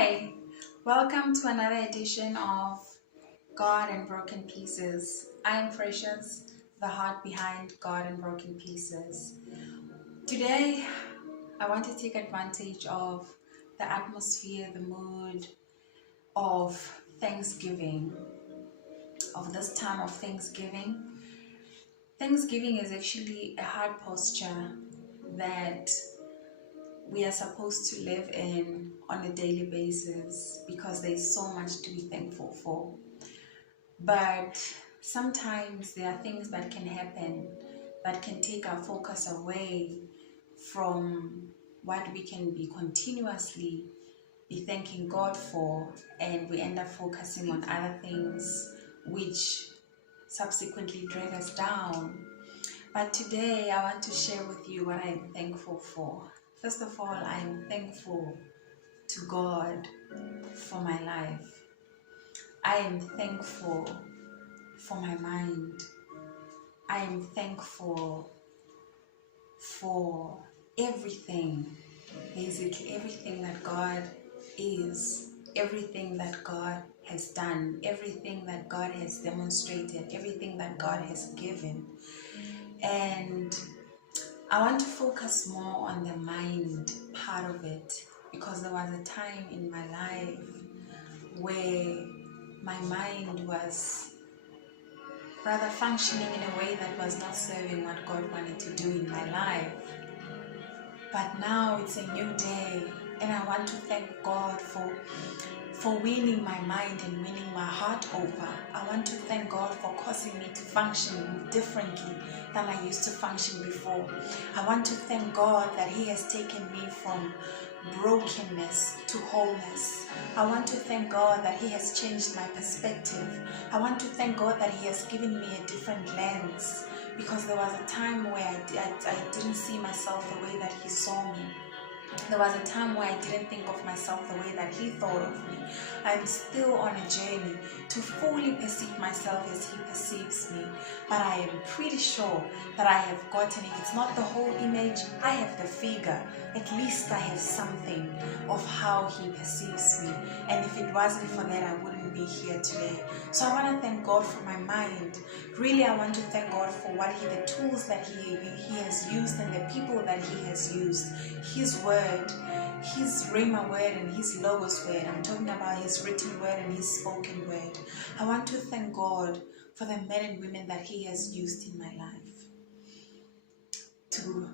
Hi, welcome to another edition of God and Broken Pieces. I'm Precious, the heart behind God and Broken Pieces. Today, I want to take advantage of the atmosphere, the mood of Thanksgiving, of this time of Thanksgiving. Thanksgiving is actually a heart posture that we are supposed to live in on a daily basis because there's so much to be thankful for. But sometimes there are things that can happen that can take our focus away from what we can be continuously be thanking God for, and we end up focusing on other things which subsequently drag us down. But today I want to share with you what I'm thankful for. First of all, I'm thankful to God for my life. I am thankful for my mind. I am thankful for everything, basically everything that God is, everything that God has done, everything that God has demonstrated, everything that God has given. And I want to focus more on the mind part of it because there was a time in my life where my mind was rather functioning in a way that was not serving what God wanted to do in my life. But now it's a new day, and I want to thank God for winning my mind and winning my heart over. I want to thank God for causing me to function differently than I used to function before. I want to thank God that He has taken me from brokenness to wholeness. I want to thank God that He has changed my perspective. I want to thank God that He has given me a different lens, because there was a time where I didn't see myself the way that He saw me. There was a time where I didn't think of myself the way that He thought of me. I'm still on a journey to fully perceive myself as He perceives me. But I am pretty sure that I have gotten, if it's not the whole image, I have the figure. At least I have something of how He perceives me. And if it wasn't for that, I wouldn't be here today. So I want to thank God for my mind. Really, I want to thank God for the tools that He has used and the people that He has used. His word, His Rhema word and His Logos word. I'm talking about His written word and His spoken word. I want to thank God for the men and women that He has used in my life to,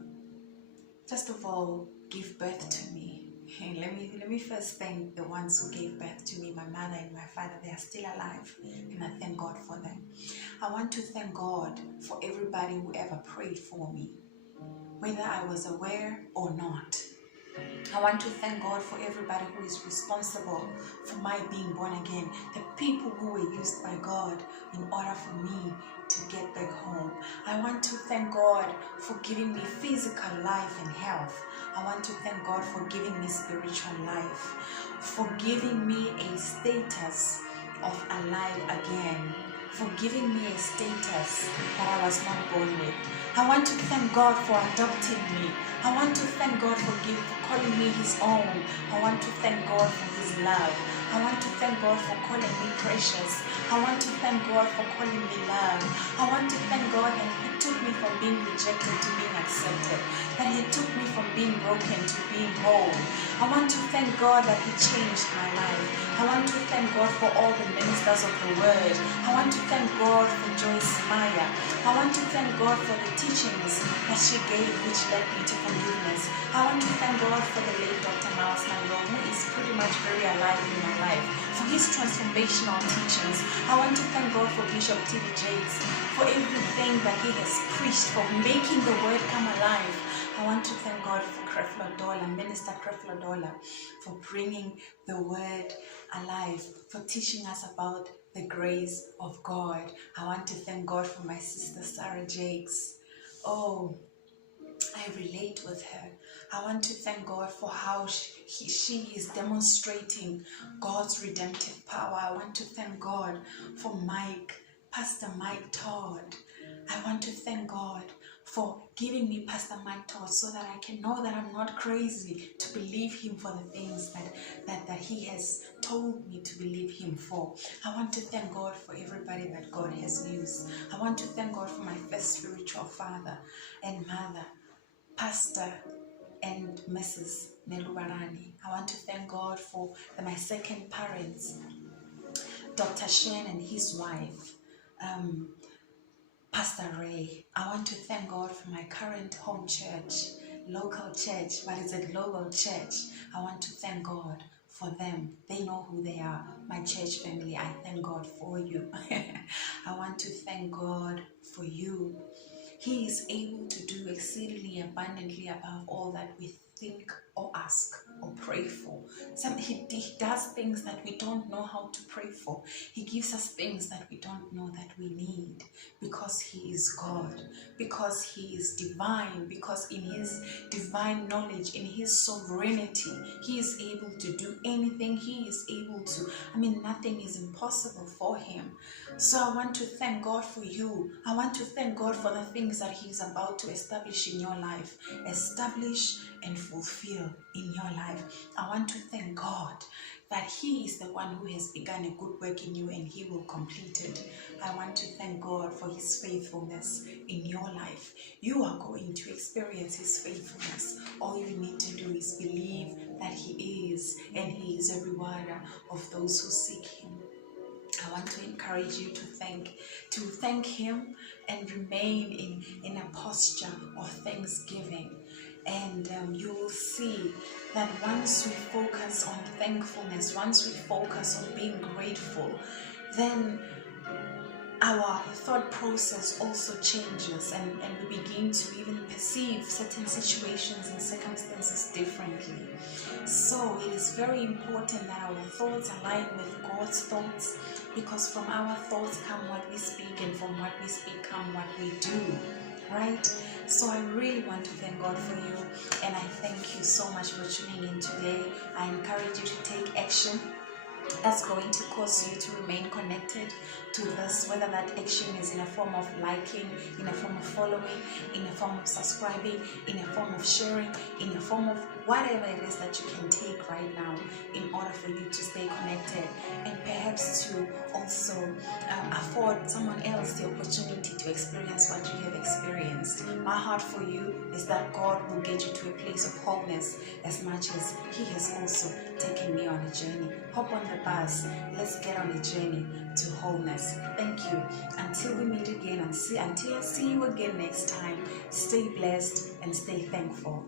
first of all, give birth to me. Hey, let me first thank the ones who gave birth to me, my mother and my father. They are still alive, and I thank God for them. I want to thank God for everybody who ever prayed for me, whether I was aware or not. I want to thank God for everybody who is responsible for my being born again, the people who were used by God in order for me to get back home. I want to thank God for giving me physical life and health. I want to thank God for giving me spiritual life, for giving me a status of alive again, for giving me a status that I was not born with. I want to thank God for adopting me. I want to thank God for calling me His own. I want to thank God for His love. I want to thank God for calling me precious. I want to thank God for calling me love. I want to thank God that He took me from being rejected to being accepted, that He took me from being broken to being whole. I want to thank God that He changed my life. I want to thank God for all the ministers of the word. I want to thank God for Joyce Meyer. I want to thank God for the teachings that she gave, which led me to forgiveness. I want to thank God for the late Dr. Miles Monroe, who is pretty much very alive in my life, for his transformational teachings. I want to thank God for Bishop T.D. Jakes, for everything that he has preached, for making the word come alive. I want to thank God for Creflo Dollar, Minister Creflo Dollar, for bringing the word alive, for teaching us about the grace of God. I want to thank God for my sister Sarah Jakes. Oh, I relate with her. I want to thank God for how she is demonstrating God's redemptive power. I want to thank God for Pastor Mike Todd. I want to thank God for giving me Pastor Mantos so that I can know that I'm not crazy to believe him for the things that he has told me to believe him for. I want to thank God for everybody that God has used. I want to thank God for my first spiritual father and mother, Pastor and Mrs. Nelubarani. I want to thank God for my second parents, Dr. Shen and his wife, Pastor Ray. I want to thank God for my current home church, local church, but it's a global church. I want to thank God for them. They know who they are. My church family, I thank God for you. I want to thank God for you. He is able to do exceedingly abundantly above all that we think or ask or pray for. He does things that we don't know how to pray for. He gives us things that we don't know that we need, because he is God, because he is divine, because in his divine knowledge, in his sovereignty, he is able to do anything. He is able to, nothing is impossible for him. So I want to thank God for you. I want to thank God for the things that he is about to establish in your life. Establish and fulfill in your life. I want to thank God that he is the one who has begun a good work in you and he will complete it. I want to thank God for his faithfulness in your life. You are going to experience his faithfulness. All you need to do is believe that he is, and he is a rewarder of those who seek him. I want to encourage you to thank him and remain in a posture of thanksgiving. And you will see that once we focus on thankfulness, once we focus on being grateful, then our thought process also changes, and we begin to even perceive certain situations and circumstances differently. So it is very important that our thoughts align with God's thoughts, because from our thoughts come what we speak, and from what we speak come what we do, right? So I really want to thank God for you, and I thank you so much for tuning in today. I encourage you to take action that's going to cause you to remain connected to this, whether that action is in a form of liking, in a form of following, in a form of subscribing, in a form of sharing, in a form of whatever it is that you can take right now in order for you to stay connected, and perhaps to also afford someone else the opportunity to experience what you have experienced. My heart for you is that God will get you to a place of wholeness as much as he has also taken me on a journey. Hop on the bus. Let's get on a journey to wholeness. Thank you. Until we meet again, until I see you again next time, stay blessed and stay thankful.